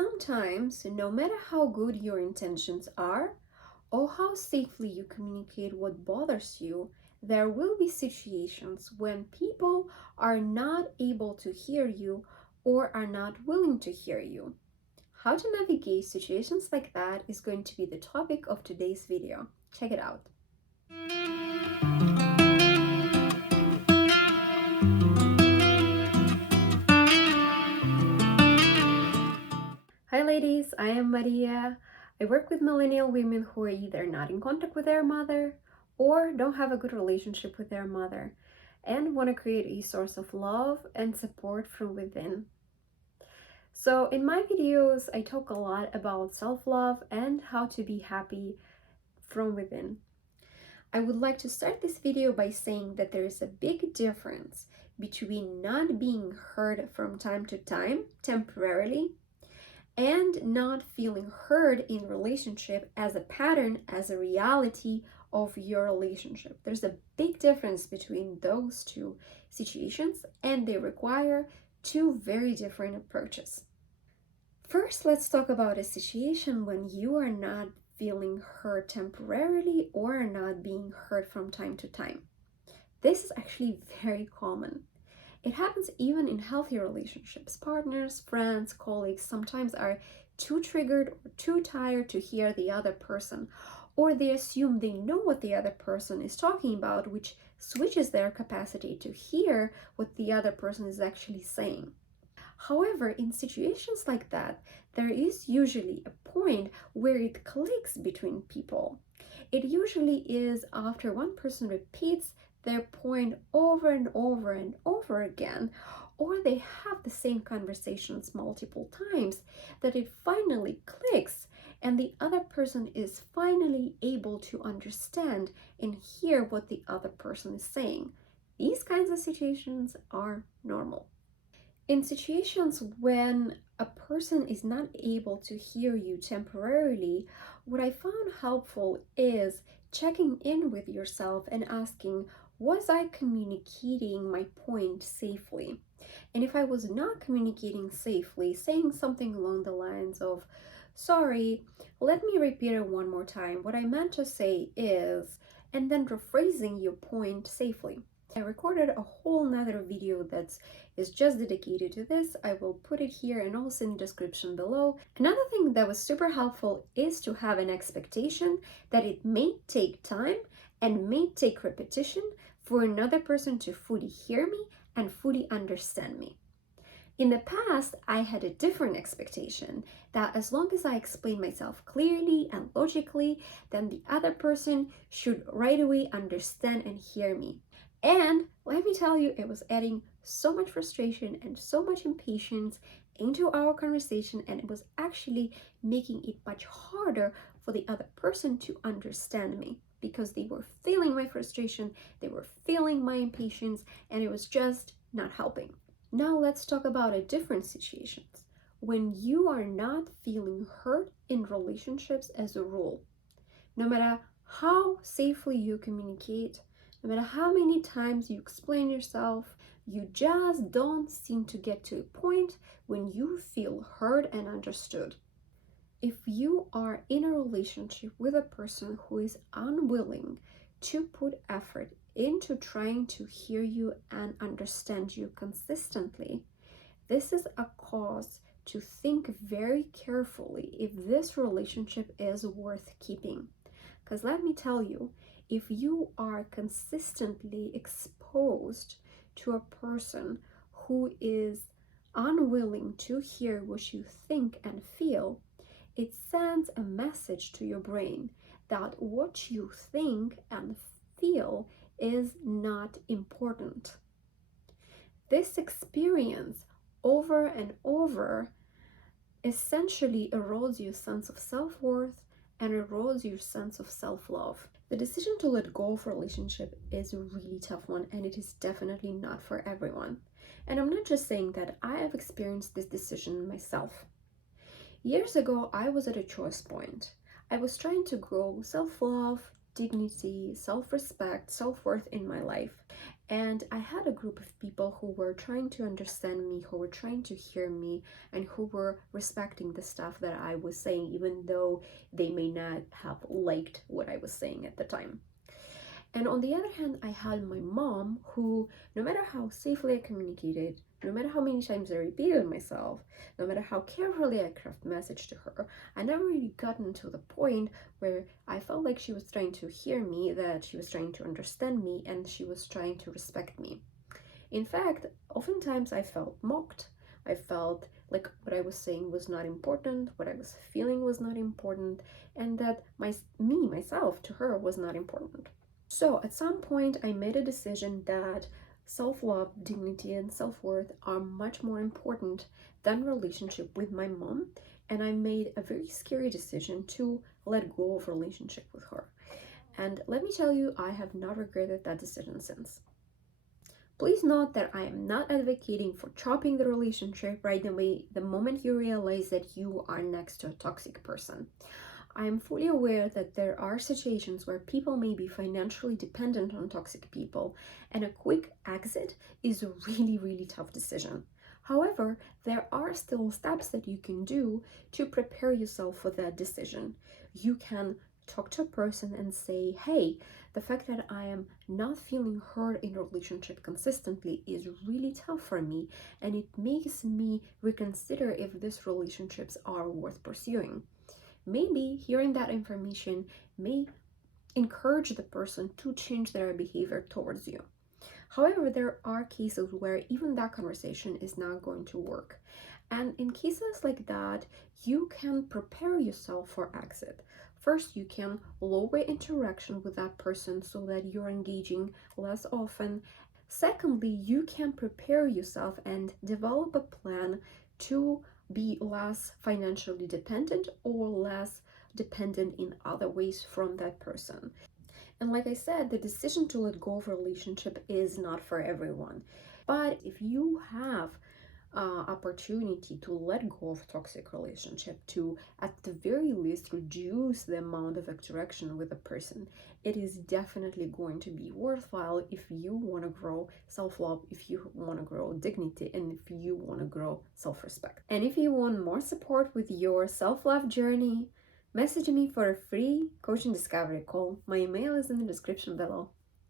Sometimes, no matter how good your intentions are or how safely you communicate what bothers you, there will be situations when people are not able to hear you or are not willing to hear you. How to navigate situations like that is going to be the topic of today's video. Check it out. Hi ladies, I am Maria. I work with millennial women who are either not in contact with their mother or don't have a good relationship with their mother and want to create a source of love and support from within. So in my videos, I talk a lot about self-love and how to be happy from within. I would like to start this video by saying that there is a big difference between not being heard from time to time, temporarily, and not feeling heard in relationship as a pattern, as a reality of your relationship. There's a big difference between those two situations, and they require two very different approaches. First, let's talk about a situation when you are not feeling heard temporarily or are not being heard from time to time. This is actually very common. It happens even in healthy relationships. Partners, friends, colleagues sometimes are too triggered or too tired to hear the other person, or they assume they know what the other person is talking about, which switches their capacity to hear what the other person is actually saying. However, in situations like that, there is usually a point where it clicks between people. It usually is after one person repeats their point over and over and over again, or they have the same conversations multiple times, that it finally clicks and the other person is finally able to understand and hear what the other person is saying. These kinds of situations are normal. In situations when a person is not able to hear you temporarily, what I found helpful is checking in with yourself and asking, was I communicating my point safely? And if I was not communicating safely, saying something along the lines of, sorry, let me repeat it one more time. What I meant to say is, and then rephrasing your point safely. I recorded a whole nother video that is just dedicated to this. I will put it here and also in the description below. Another thing that was super helpful is to have an expectation that it may take time and may take repetition for another person to fully hear me and fully understand me. In the past, I had a different expectation that as long as I explain myself clearly and logically, then the other person should right away understand and hear me. And let me tell you, it was adding so much frustration and so much impatience into our conversation, and it was actually making it much harder for the other person to understand me because they were feeling my frustration, they were feeling my impatience, and it was just not helping. Now let's talk about a different situations when you are not feeling heard in relationships as a rule. No matter how safely you communicate, no matter how many times you explain yourself, you just don't seem to get to a point when you feel heard and understood. If you are in a relationship with a person who is unwilling to put effort into trying to hear you and understand you consistently, this is a cause to think very carefully if this relationship is worth keeping. Because let me tell you, if you are consistently exposed to a person who is unwilling to hear what you think and feel, it sends a message to your brain that what you think and feel is not important. This experience over and over essentially erodes your sense of self-worth and erodes your sense of self-love. The decision to let go of a relationship is a really tough one, and it is definitely not for everyone. And I'm not just saying that. I have experienced this decision myself. Years ago, I was at a choice point. I was trying to grow self-love, dignity, self-respect, self-worth in my life. And I had a group of people who were trying to understand me, who were trying to hear me, and who were respecting the stuff that I was saying, even though they may not have liked what I was saying at the time. And on the other hand, I had my mom who, no matter how safely I communicated, no matter how many times I repeated myself, no matter how carefully I craft message to her, I never really gotten to the point where I felt like she was trying to hear me, that she was trying to understand me, and she was trying to respect me. In fact, oftentimes I felt mocked. I felt like what I was saying was not important, what I was feeling was not important, and that myself, to her was not important. So at some point, I made a decision that self-love, dignity, and self-worth are much more important than relationship with my mom, and I made a very scary decision to let go of relationship with her. And let me tell you, I have not regretted that decision since. Please note that I am not advocating for chopping the relationship right away the moment you realize that you are next to a toxic person. I am fully aware that there are situations where people may be financially dependent on toxic people, and a quick exit is a really tough decision. However, there are still steps that you can do to prepare yourself for that decision. You can talk to a person and say, hey, the fact that I am not feeling heard in a relationship consistently is really tough for me, and it makes me reconsider if these relationships are worth pursuing. Maybe hearing that information may encourage the person to change their behavior towards you. However, there are cases where even that conversation is not going to work. And in cases like that, you can prepare yourself for exit. First, you can lower interaction with that person so that you're engaging less often. Secondly, you can prepare yourself and develop a plan to be less financially dependent or less dependent in other ways from that person. And like I said, the decision to let go of a relationship is not for everyone. But if you have opportunity to let go of toxic relationship, to at the very least reduce the amount of interaction with a person, it is definitely going to be worthwhile if you want to grow self-love, if you want to grow dignity, and if you want to grow self-respect. And if you want more support with your self-love journey, message me for a free coaching discovery call. My email is in the description below.